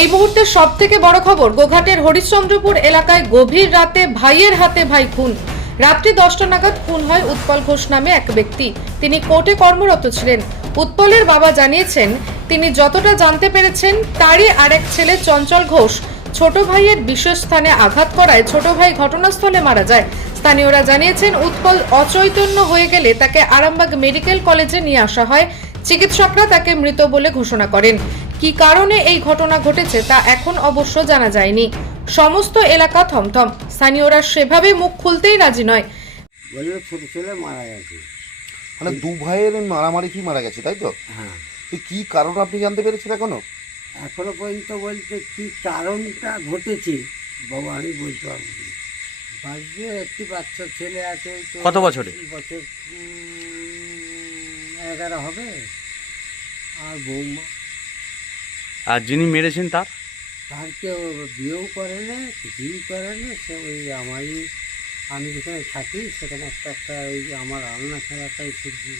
এই মুহূর্তে সব থেকে বড় খবর, গোঘাটের হরিশ্চন্দ্রপুর এলাকায় গভীর রাতে ভাইয়ের হাতে ভাই খুন। রাত্রি দশটা নাগাদ খুন হয় উৎপল ঘোষ নামে এক ব্যক্তি। তিনি কোর্টে কর্মরত ছিলেন। উৎপলের বাবা জানিয়েছেন, তিনি যতটা জানতে পেরেছেন, তারই আরেক ছেলে চঞ্চল ঘোষ ছোট ভাইয়ের বিশেষ স্থানে আঘাত করায় ছোট ভাই ঘটনাস্থলে মারা যায়। স্থানীয়রা জানিয়েছেন, উৎপল অচৈতন্য হয়ে গেলে তাকে আরামবাগ মেডিকেল কলেজে নিয়ে আসা হয়। চিকিৎসকরা তাকে মৃত বলে ঘোষণা করেন। কি কারণে এই ঘটনা ঘটেছে তা এখন অবশ্য জানা যায়নি। সমস্ত এলাকা থমথম। স্থানীয়রা সেভাবে মুখ খুলতেই রাজি নয়। বলল ছোট ছেলে মারা গেছে। মানে দু ভাইয়ের মারামারি কি মারা গেছে তাই তো? হ্যাঁ। তো কি কারণ আপনি জানতে পেরেছেন এখনও? এখনও পর্যন্ত বলতে কি কারণটা ঘটেছে বাবা আমি বলতে পারব না। বাড়িতে একটি বাচ্চা ছেলে আছে ওই তো কত বছরে? বছর উম, এগারো হবে। আর বৌমা? আর যিনি মেরেছেন তার? তার কেউ বিয়েও করে না কিছুই করে না সে ওই আমারই আমি যেখানে থাকি সেখানে একটা একটা ওই আমার রান্না খেলাটাই শুধু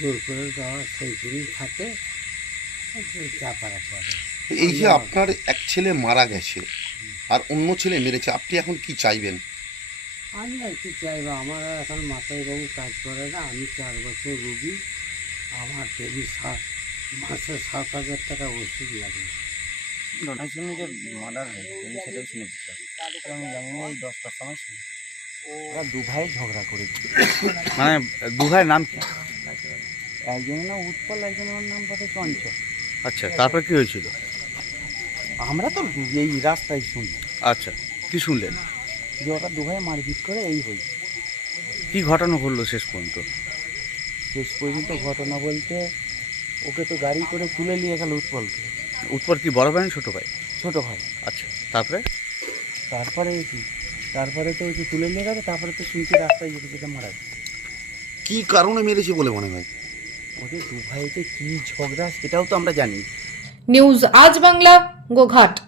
জোর করে দেওয়া সেইখানেই থাকে চাপারা করে। এই যে আপনার এক ছেলে মারা গেছে আর অন্য ছেলে মেরেছে আপনি এখন কি চাইবেন? আমি আর কি চাইব আমার আর এখন মাথায় রঙ কাজ করে না আমি চার বছর রুগী আমার সাত মাসে সাত হাজার টাকা ওষুধ লাগে। আমি শুনি যে মার্ডার হয়েছে আমি সেটাই শুনেছি স্যার। আমি জানি না এই দশটার সময় শুনি। ওরা দু ভাই ঝগড়া করেছে। মানে দু ভাইয়ের নাম কি? একজনের নাম উৎপল একজনের নাম কথা চঞ্চল। আচ্ছা তারপর কি হয়েছিল? আমরা তো এই রাস্তায় শুনি। আচ্ছা কি শুনলেন? যে ওরা দু ভাই মারপিট করে এই হয়েছে কি ঘটনা ঘটলো শেষ পর্যন্ত? শেষ পর্যন্ত ঘটনা বলতে ওকে তো গাড়ি করে তুলে নিয়ে গেল উৎপলকে। উৎপল কি বড় ভাই না ছোট ভাই? ছোটো ভাই। আচ্ছা তারপরে? তারপরে কি? তারপরে তো ওকে যে তুলে নিয়ে গেছে তারপরে তো শুনছি রাস্তায় যেতে যেতে মারা গেছে। কি কারণে মেরেছে বলে মনে হয়? ওদের দু ভাইতে কি ঝগড়া সেটাও তো আমরা জানি। নিউজ আজ বাংলা গোঘাট।